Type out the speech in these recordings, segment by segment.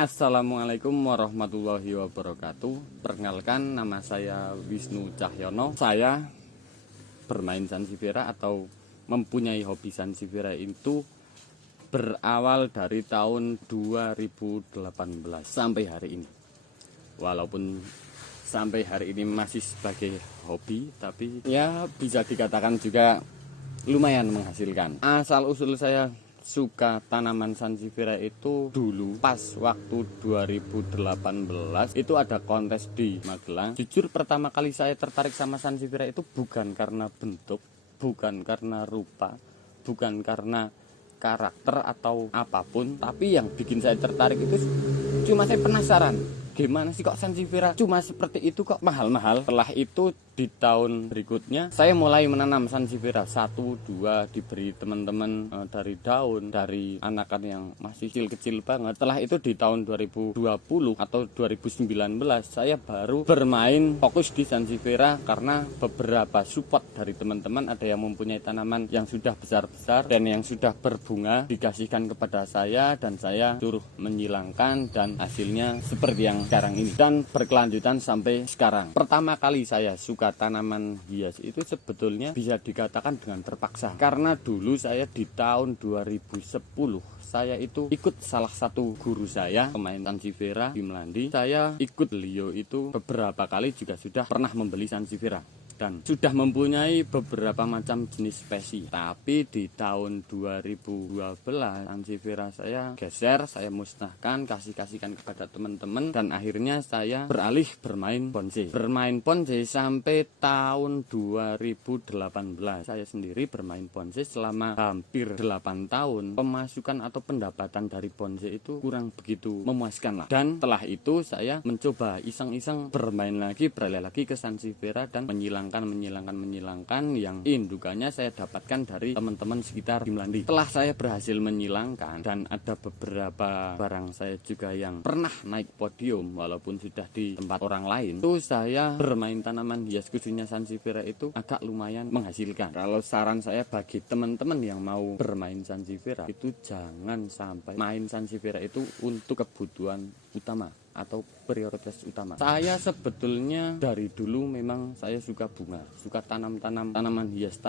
Assalamualaikum warahmatullahi wabarakatuh. Perkenalkan, nama saya Wisnu Cahyono. Saya bermain Sansevieria atau mempunyai hobi Sansevieria itu berawal dari tahun 2018 sampai hari ini. Walaupun sampai hari ini masih sebagai hobi, tapi ya bisa dikatakan juga lumayan menghasilkan. Asal usul saya suka tanaman Sansevieria itu dulu pas waktu 2018 itu ada kontes di Magelang. Jujur pertama kali saya tertarik sama Sansevieria itu bukan karena bentuk, bukan karena rupa, bukan karena karakter atau apapun, tapi yang bikin saya tertarik itu cuma saya penasaran, gimana sih kok Sansevieria cuma seperti itu kok mahal-mahal. Setelah itu di tahun berikutnya saya mulai menanam Sansevieria 1, 2 diberi teman-teman dari daun, dari anakan yang masih kecil-kecil banget. Setelah itu di tahun 2020 atau 2019 saya baru bermain fokus di Sansevieria karena beberapa support dari teman-teman. Ada yang mempunyai tanaman yang sudah besar-besar dan yang sudah berbunga dikasihkan kepada saya, dan saya suruh menyilangkan, dan hasilnya seperti yang sekarang ini dan berkelanjutan sampai sekarang. Pertama kali saya suka tanaman hias itu sebetulnya bisa dikatakan dengan terpaksa, karena dulu saya di tahun 2010 saya itu ikut salah satu guru saya pemain Sansevieria di Melandi. Saya ikut beliau itu beberapa kali, juga sudah pernah membeli Sansevieria dan sudah mempunyai beberapa macam jenis spesies. Tapi di tahun 2012 Sansevieria saya geser, saya musnahkan, kasihkan kepada teman-teman, dan akhirnya saya beralih bermain bonsai. Bermain bonsai sampai tahun 2018. Saya sendiri bermain bonsai selama hampir 8 tahun. Pemasukan atau pendapatan dari bonsai itu kurang begitu memuaskan lah. Dan setelah itu saya mencoba iseng-iseng bermain lagi, beralih lagi ke Sansevieria dan menyilangkan yang indukannya saya dapatkan dari teman-teman sekitar di Melandi. Setelah saya berhasil menyilangkan dan ada beberapa barang saya juga yang pernah naik podium walaupun sudah di tempat orang lain, itu saya bermain tanaman hias khususnya Sansevieria itu agak lumayan menghasilkan. Kalau saran saya bagi teman-teman yang mau bermain Sansevieria itu jangan sampai main Sansevieria itu untuk kebutuhan utama atau prioritas utama. Saya sebetulnya dari dulu memang saya suka bunga, suka tanaman hias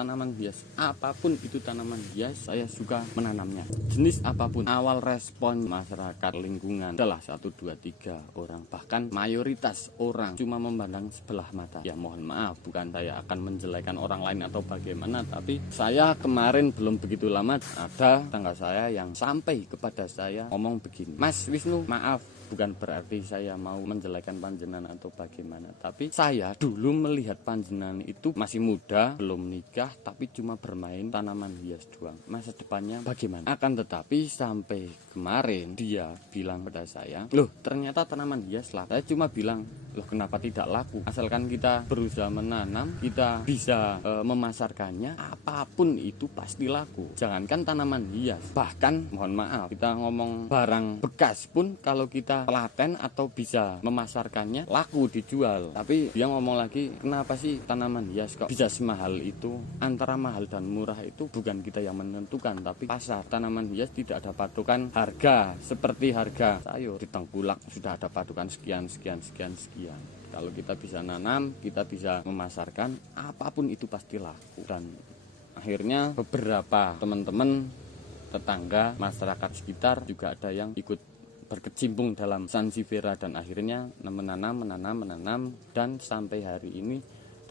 apapun itu tanaman hias, saya suka menanamnya jenis apapun. Awal respon masyarakat lingkungan adalah 1, 2, 3 orang, bahkan mayoritas orang cuma memandang sebelah mata. Ya mohon maaf, bukan saya akan menjelekan orang lain atau bagaimana, tapi saya kemarin belum begitu lama ada tangga saya yang sampai kepada saya ngomong begini, "Mas Wisnu, maaf, bukan berarti saya mau menjelekan panjenengan atau bagaimana, tapi saya dulu melihat panjenengan itu masih muda, belum nikah, tapi cuma bermain tanaman hias doang. Masa depannya bagaimana?" Akan tetapi sampai kemarin dia bilang pada saya, "Loh, ternyata tanaman hias lah." Saya cuma bilang, "Loh, kenapa tidak laku? Asalkan kita berusaha menanam, kita bisa memasarkannya, apapun itu pasti laku. Jangankan tanaman hias, bahkan mohon maaf, kita ngomong barang bekas pun kalau kita telaten atau bisa memasarkannya laku dijual." Tapi dia ngomong lagi, "Kenapa sih tanaman hias kok bisa semahal itu?" Antara mahal dan murah itu bukan kita yang menentukan, tapi pasar. Tanaman hias tidak ada patokan harga seperti harga sayur. Di Tengkulak sudah ada patokan sekian. Kalau kita bisa nanam, kita bisa memasarkan, apapun itu pasti laku. Dan akhirnya beberapa teman-teman, tetangga, masyarakat sekitar juga ada yang ikut berkecimpung dalam Sansevieria, dan akhirnya menanam, dan sampai hari ini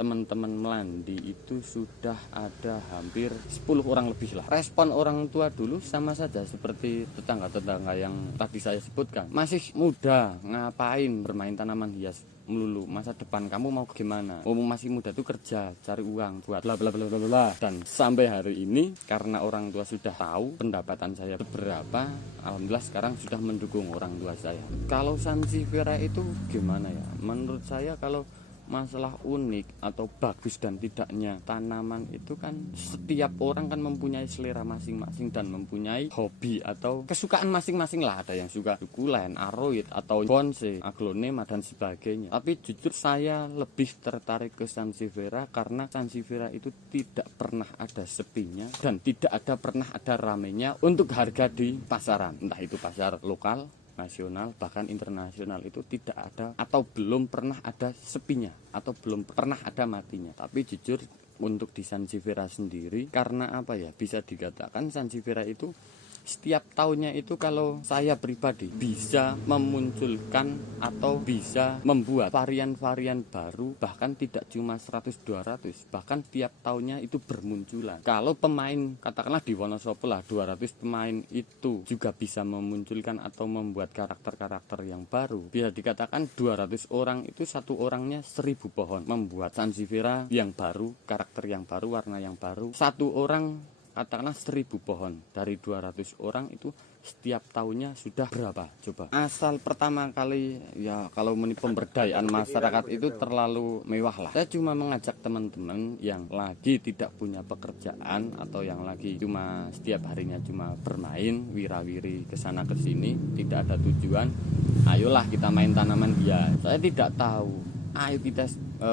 teman-teman Melandi itu sudah ada hampir 10 orang lebih lah. Respon orang tua dulu sama saja seperti tetangga-tetangga yang tadi saya sebutkan. "Masih muda, ngapain bermain tanaman hias melulu? Masa depan kamu mau gimana? Masih muda tuh kerja, cari uang buat bla bla bla bla bla." Dan sampai hari ini karena orang tua sudah tahu pendapatan saya berapa, alhamdulillah sekarang sudah mendukung orang tua saya. Kalau Sansevieria itu gimana ya? Menurut saya kalau masalah unik atau bagus dan tidaknya tanaman itu kan setiap orang kan mempunyai selera masing-masing dan mempunyai hobi atau kesukaan masing-masing lah. Ada yang suka sukulen, aroid atau bonsai, aglonema dan sebagainya. Tapi jujur saya lebih tertarik ke Sansevieria karena Sansevieria itu tidak pernah ada sepinya dan tidak pernah ada ramenya untuk harga di pasaran, entah itu pasar lokal nasional bahkan internasional itu tidak ada atau belum pernah ada sepinya atau belum pernah ada matinya. Tapi jujur untuk di Sansevieria sendiri, karena apa ya, bisa dikatakan Sansevieria itu setiap tahunnya itu kalau saya pribadi bisa memunculkan atau bisa membuat varian-varian baru, bahkan tidak cuma 100-200, bahkan tiap tahunnya itu bermunculan. Kalau pemain katakanlah di Wonosobo lah 200 pemain itu juga bisa memunculkan atau membuat karakter-karakter yang baru, bisa dikatakan 200 orang itu satu orangnya 1000 pohon, membuat Sansevieria yang baru, karakter yang baru, warna yang baru. Satu orang katakanlah 1000 pohon, dari 200 orang itu setiap tahunnya sudah berapa coba. Asal pertama kali ya, kalau pemberdayaan masyarakat itu terlalu mewah lah. Saya cuma mengajak teman-teman yang lagi tidak punya pekerjaan atau yang lagi cuma setiap harinya cuma bermain wira-wiri kesana kesini, tidak ada tujuan, ayolah kita main tanaman hias. Saya tidak tahu, ayo kita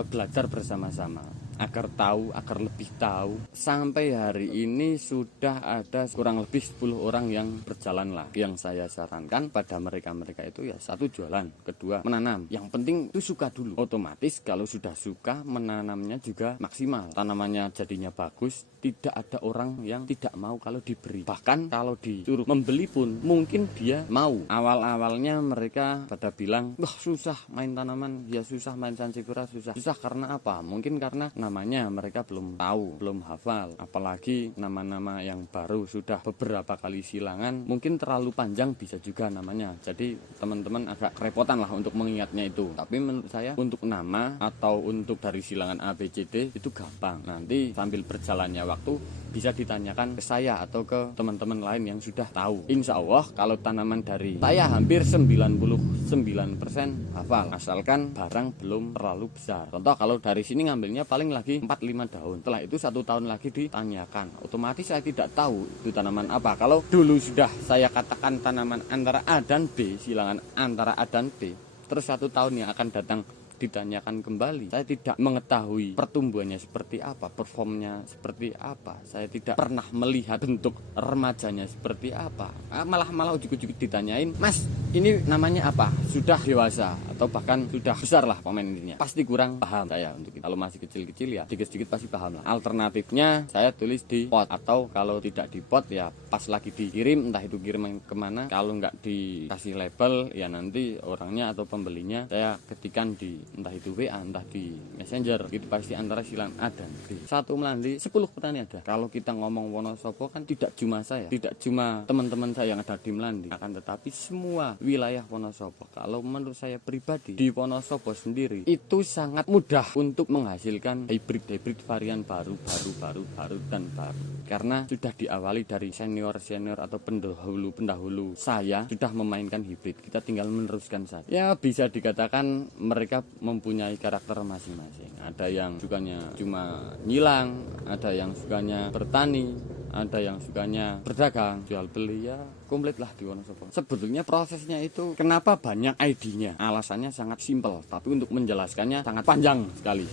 belajar bersama-sama agar tahu, agar lebih tahu. Sampai hari ini sudah ada kurang lebih 10 orang yang berjalan lah. Yang saya sarankan pada mereka-mereka itu ya, satu jualan, kedua menanam. Yang penting itu suka dulu. Otomatis kalau sudah suka, menanamnya juga maksimal. Tanamannya jadinya bagus, tidak ada orang yang tidak mau kalau diberi. Bahkan kalau disuruh membeli pun mungkin dia mau. Awal-awalnya mereka pada bilang, wah susah main tanaman, ya susah main Sansevieria, susah. Susah karena apa? Mungkin karena namanya mereka belum tahu, belum hafal. Apalagi nama-nama yang baru sudah beberapa kali silangan, mungkin terlalu panjang bisa juga namanya. Jadi teman-teman agak kerepotan lah untuk mengingatnya itu. Tapi menurut saya untuk nama atau untuk dari silangan A, B, C, D itu gampang. Nanti sambil berjalannya waktu bisa ditanyakan ke saya atau ke teman-teman lain yang sudah tahu. Insya Allah kalau tanaman dari saya hampir 99% hafal, asalkan barang belum terlalu besar. Contoh kalau dari sini ngambilnya paling lagi 4-5 daun, setelah itu 1 tahun lagi ditanyakan, otomatis saya tidak tahu itu tanaman apa. Kalau dulu sudah saya katakan tanaman antara A dan B, silangan antara A dan B, terus 1 tahun yang akan datang ditanyakan kembali, saya tidak mengetahui pertumbuhannya seperti apa, performnya seperti apa, saya tidak pernah melihat bentuk remajanya seperti apa, malah ujuk-ujuk ditanyain, Mas ini namanya apa, sudah dewasa atau bahkan sudah besar lah pemainnya, pasti kurang paham saya untuk itu. Kalau masih kecil-kecil ya sedikit-sedikit pasti paham lah. Alternatifnya saya tulis di pot, atau kalau tidak di pot ya pas lagi dikirim, entah itu kirim kemana, kalau nggak dikasih label ya nanti orangnya atau pembelinya saya ketikan di entah itu WA, entah di Messenger, itu pasti antara silang A dan B. Satu melandi 10 petani ada. Kalau kita ngomong Wonosobo kan tidak cuma saya, tidak cuma teman-teman saya yang ada di Melandi, akan tetapi semua wilayah Wonosobo. Kalau menurut saya pribadi di Wonosobo sendiri itu sangat mudah untuk menghasilkan hybrid varian baru dan baru. Karena sudah diawali dari senior atau pendahulu saya sudah memainkan hybrid. Kita tinggal meneruskan saja. Ya bisa dikatakan mereka mempunyai karakter masing-masing. Ada yang sukanya cuma nyilang, ada yang sukanya bertani, ada yang sukanya berdagang, jual beli, ya komplit lah di Wonosobo. Sebetulnya prosesnya itu kenapa banyak ID-nya? Alasannya sangat simpel, tapi untuk menjelaskannya sangat panjang sekali.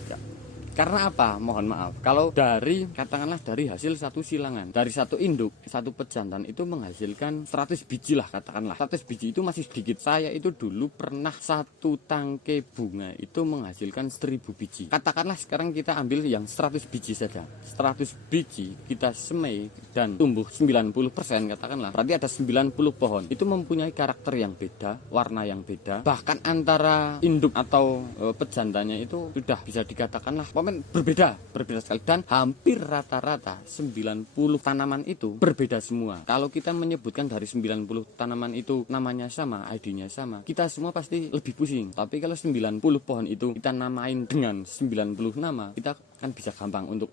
Karena apa? Mohon maaf, kalau katakanlah dari hasil satu silangan, dari satu induk, satu pejantan itu menghasilkan 100 biji lah katakanlah. 100 biji itu masih sedikit. Saya itu dulu pernah satu tangkai bunga itu menghasilkan 1000 biji. Katakanlah sekarang kita ambil yang 100 biji saja. 100 biji kita semai dan tumbuh 90% katakanlah. Berarti ada 90 pohon. Itu mempunyai karakter yang beda, warna yang beda. Bahkan antara induk atau pejantannya itu sudah bisa dikatakanlah berbeda sekali, dan hampir rata-rata 90 tanaman itu berbeda semua. Kalau kita menyebutkan dari 90 tanaman itu namanya sama, ID-nya sama, kita semua pasti lebih pusing. Tapi kalau 90 pohon itu kita namain dengan 90 nama, kita kan bisa gampang untuk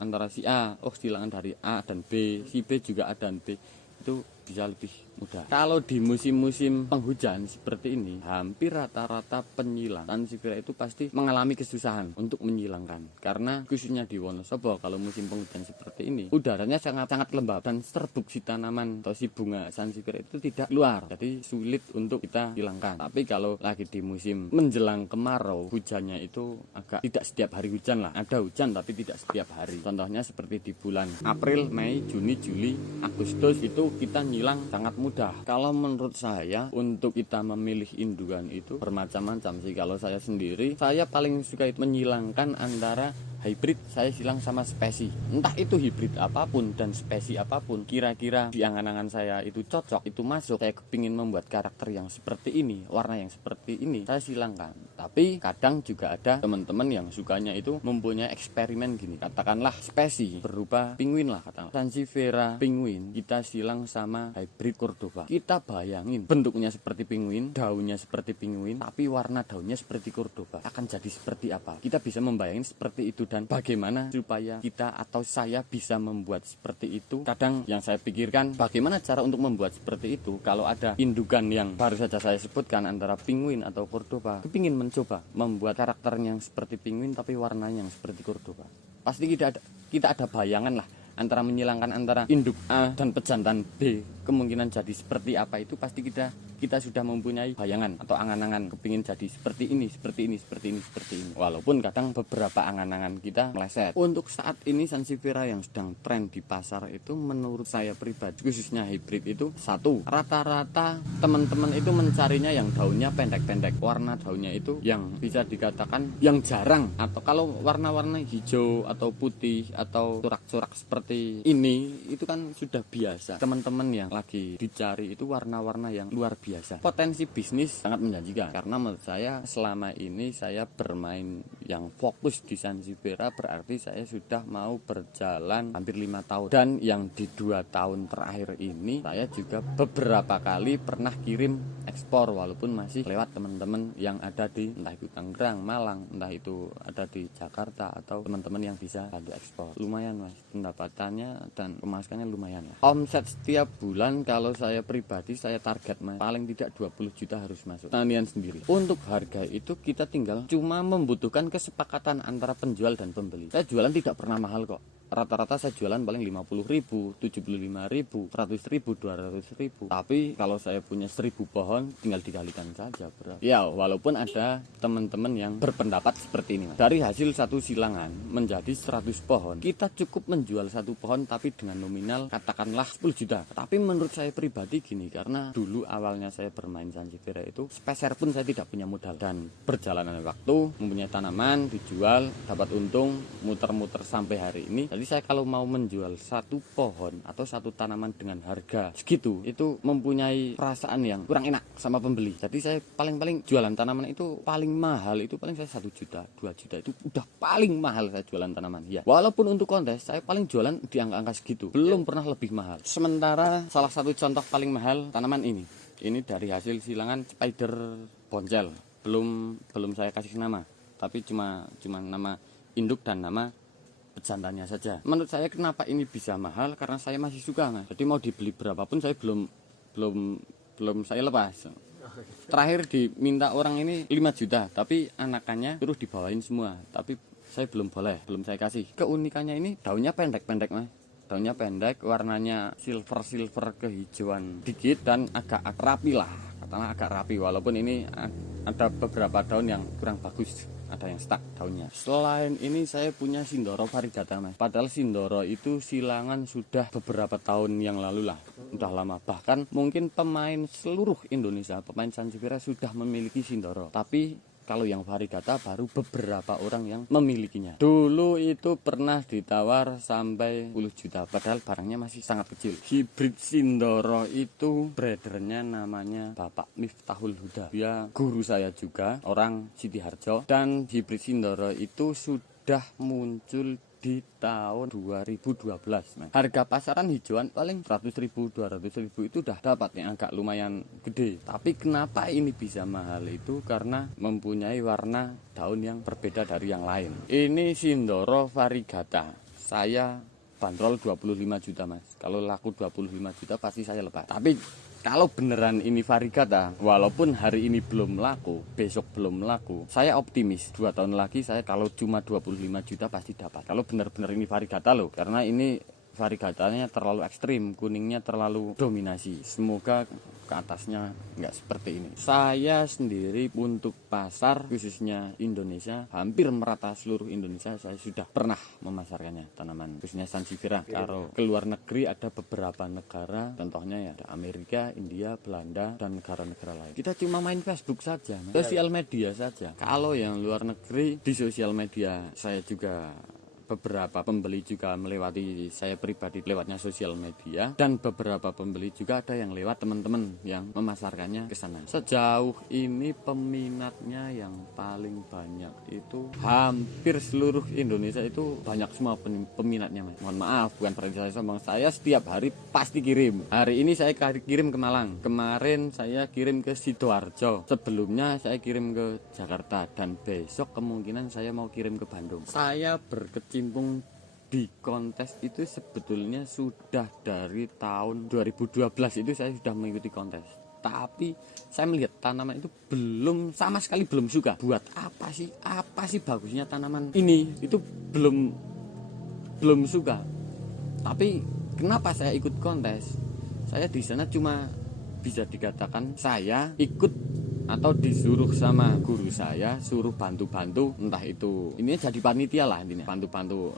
antara si A, silangan dari A dan B, si B juga A dan B, itu bisa lebih mudah. Kalau di musim-musim penghujan seperti ini, hampir rata-rata penyilang Sansevieria itu pasti mengalami kesusahan untuk menyilangkan. Karena khususnya di Wonosobo kalau musim penghujan seperti ini, udaranya sangat lembab dan serbuk si tanaman atau si bunga Sansevieria itu tidak keluar. Jadi sulit untuk kita hilangkan. Tapi kalau lagi di musim menjelang kemarau, hujannya itu agak tidak setiap hari hujan lah. Ada hujan tapi tidak setiap hari. Contohnya seperti di bulan April, Mei, Juni, Juli, Agustus itu kita nyilang sangat mudah. mudah. Kalau menurut saya untuk kita memilih indukan itu bermacam-macam sih. Kalau saya sendiri, saya paling suka itu menyilangkan antara hybrid saya silang sama spesi. Entah itu hybrid apapun dan spesi apapun, kira-kira di angan-angan saya itu cocok, itu masuk, saya kepingin membuat karakter yang seperti ini, warna yang seperti ini, saya silangkan. Tapi kadang juga ada teman-teman yang sukanya itu mempunyai eksperimen gini, katakanlah spesi berupa penguin lah, katakanlah Sansevieria penguin kita silang sama hybrid Cordoba. Kita bayangin bentuknya seperti penguin, daunnya seperti penguin, tapi warna daunnya seperti Cordoba, akan jadi seperti apa? Kita bisa membayangin seperti itu. Dan bagaimana supaya kita atau saya bisa membuat seperti itu. Kadang yang saya pikirkan, bagaimana cara untuk membuat seperti itu. Kalau ada indukan yang baru saja saya sebutkan antara penguin atau Cordoba, kepingin mencoba membuat karakter yang seperti penguin tapi warnanya yang seperti Cordoba, pasti kita ada bayangan lah antara menyilangkan antara induk A dan pejantan B, kemungkinan jadi seperti apa itu pasti kita sudah mempunyai bayangan atau angan-angan kepingin jadi seperti ini, seperti ini, seperti ini, seperti ini. Walaupun kadang beberapa angan-angan kita meleset. Untuk saat ini Sansevieria yang sedang tren di pasar itu menurut saya pribadi, khususnya hybrid itu, satu, rata-rata teman-teman itu mencarinya yang daunnya pendek-pendek. Warna daunnya itu yang bisa dikatakan yang jarang, atau kalau warna-warna hijau atau putih atau corak-corak seperti ini itu kan sudah biasa. Teman-teman yang lagi dicari itu warna-warna yang luar biasa. Potensi bisnis sangat menjanjikan karena menurut saya selama ini saya bermain yang fokus di Sansevieria, berarti saya sudah mau berjalan hampir 5 tahun, dan yang di 2 tahun terakhir ini saya juga beberapa kali pernah kirim ekspor walaupun masih lewat teman-teman yang ada di entah itu Tangerang, Malang, entah itu ada di Jakarta atau teman-teman yang bisa bantu ekspor. Lumayan mas, pendapatannya dan pemasukannya lumayan lah. Omset setiap bulan kalau saya pribadi saya target mas paling tidak 20 juta harus masuk. Tanian sendiri. Untuk harga itu kita tinggal cuma membutuhkan kesepakatan antara penjual dan pembeli. Saya jualan tidak pernah mahal kok. Rata-rata saya jualan paling 50.000, 75.000, 100.000, 200.000. Tapi kalau saya punya 1.000 pohon tinggal dikalikan saja bro. Ya walaupun ada teman-teman yang berpendapat seperti ini mas. Dari hasil satu silangan menjadi 100 pohon, kita cukup menjual satu pohon tapi dengan nominal katakanlah 10 juta. Tapi menurut saya pribadi gini, karena dulu awalnya saya bermain Sansevieria itu sepeser pun saya tidak punya modal, dan perjalanan waktu mempunyai tanaman dijual dapat untung muter-muter sampai hari ini. Jadi saya kalau mau menjual satu pohon atau satu tanaman dengan harga segitu itu mempunyai perasaan yang kurang enak sama pembeli. Jadi saya paling-paling jualan tanaman itu paling mahal itu paling saya 1 juta, 2 juta itu udah paling mahal saya jualan tanaman ya. Walaupun untuk kontes saya paling jualan di angka-angka segitu, belum pernah lebih mahal. Sementara salah satu contoh paling mahal tanaman ini dari hasil silangan spider boncel, belum saya kasih nama, tapi cuma nama induk dan nama pejantannya saja. Menurut saya kenapa ini bisa mahal, karena saya masih suka mas. Jadi mau dibeli berapapun saya belum saya lepas. Terakhir diminta orang ini 5 juta, tapi anakannya terus dibawain semua, tapi saya belum saya kasih. Keunikannya ini daunnya pendek-pendek mas. Daunnya pendek, warnanya silver kehijauan dikit dan agak rapi lah, katakanlah agak rapi. Walaupun ini ada beberapa daun yang kurang bagus, ada yang stuck daunnya. Selain ini saya punya Sindoro variegata mas. Padahal Sindoro itu silangan sudah beberapa tahun yang lalu lah, udah lama. Bahkan mungkin pemain seluruh Indonesia, pemain Sansevieria sudah memiliki Sindoro. Tapi kalau yang variegata baru beberapa orang yang memilikinya. Dulu itu pernah ditawar sampai 10 juta, padahal barangnya masih sangat kecil. Hibrid Sindoro itu breedernya namanya Bapak Miftahul Huda. Dia guru saya juga, orang Sidoarjo. Dan hibrid Sindoro itu sudah muncul di tahun 2012 mas. Harga pasaran hijauan paling 100.000, 200.000 itu udah dapat yang agak lumayan gede. Tapi kenapa ini bisa mahal itu karena mempunyai warna daun yang berbeda dari yang lain. Ini Sindoro variegata saya bandrol 25 juta mas. Kalau laku 25 juta pasti saya lepas. Tapi kalau beneran ini variegata, walaupun hari ini belum laku, besok belum laku, saya optimis 2 tahun lagi saya kalau cuma 25 juta pasti dapat. Kalau benar-benar ini variegata loh, karena ini variegatanya terlalu ekstrim, kuningnya terlalu dominasi. Semoga ke atasnya nggak seperti ini. Saya sendiri untuk pasar khususnya Indonesia, hampir merata seluruh Indonesia saya sudah pernah memasarkannya tanaman khususnya sansevieria. Kalau ke luar negeri ada beberapa negara, contohnya ya ada Amerika, India, Belanda, dan negara-negara lain. Kita cuma main Facebook saja, sosial media saja. Kalau yang luar negeri di sosial media, saya juga beberapa pembeli juga melewati saya pribadi lewatnya sosial media, dan beberapa pembeli juga ada yang lewat teman-teman yang memasarkannya ke sana. Sejauh ini peminatnya yang paling banyak itu hampir seluruh Indonesia, itu banyak semua peminatnya, Mas. Mohon maaf, bukan berarti saya sombong. Saya setiap hari pasti kirim. Hari ini saya kirim ke Malang. Kemarin saya kirim ke Sidoarjo. Sebelumnya saya kirim ke Jakarta, dan besok kemungkinan saya mau kirim ke Bandung. Saya berkecimpung di kontes itu sebetulnya sudah dari tahun 2012 itu saya sudah mengikuti kontes. Tapi saya melihat tanaman itu belum, sama sekali belum suka. Buat apa sih bagusnya tanaman ini? Itu belum suka. Tapi kenapa saya ikut kontes? Saya di sana cuma bisa dikatakan saya ikut atau disuruh sama guru saya, suruh bantu-bantu, entah itu ini jadi panitia lah intinya, bantu-bantu,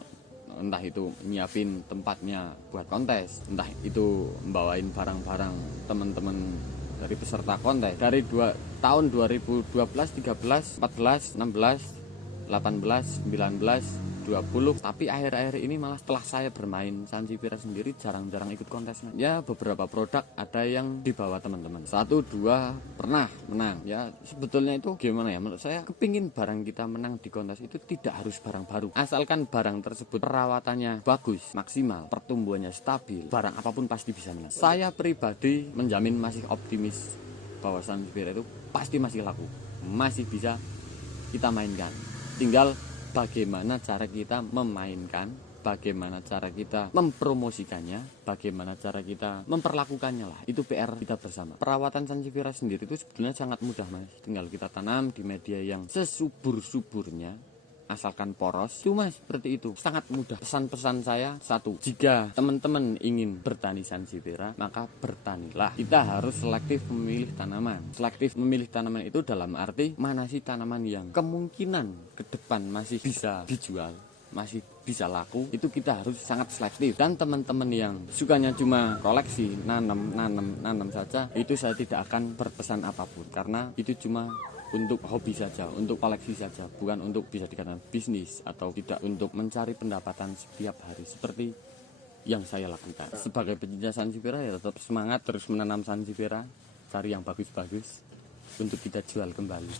entah itu nyiapin tempatnya buat kontes, entah itu membawain barang-barang teman-teman dari peserta kontes dari tahun 2012, 13, 14, 16, 18, 19, 20. Tapi akhir-akhir ini malah setelah saya bermain sansevieria sendiri jarang-jarang ikut kontes. Ya beberapa produk ada yang dibawa teman-teman, 1-2 pernah menang. Ya sebetulnya itu gimana ya, menurut saya kepingin barang kita menang di kontes itu tidak harus barang baru, asalkan barang tersebut perawatannya bagus, maksimal, pertumbuhannya stabil, barang apapun pasti bisa menang. Saya pribadi menjamin masih optimis bahwa sansevieria itu pasti masih laku, masih bisa kita mainkan. Tinggal bagaimana cara kita memainkan, bagaimana cara kita mempromosikannya, bagaimana cara kita memperlakukannya lah. Itu PR kita bersama. Perawatan sansevieria sendiri itu sebetulnya sangat mudah, Mas. Tinggal kita tanam di media yang sesubur-suburnya, asalkan poros, cuma seperti itu, sangat mudah. Pesan-pesan saya satu, jika teman-teman ingin bertani sansevieria, maka bertanilah. Kita harus selektif memilih tanaman. Selektif memilih tanaman itu dalam arti mana sih tanaman yang kemungkinan ke depan masih bisa dijual, masih bisa laku, itu kita harus sangat selektif. Dan teman-teman yang sukanya cuma koleksi, nanam saja, itu saya tidak akan berpesan apapun, karena itu cuma untuk hobi saja, untuk koleksi saja, bukan untuk bisa dikatakan bisnis, atau tidak untuk mencari pendapatan setiap hari seperti yang saya lakukan. Sebagai pecinta sansevieria ya tetap semangat terus menanam sansevieria, cari yang bagus-bagus untuk kita jual kembali.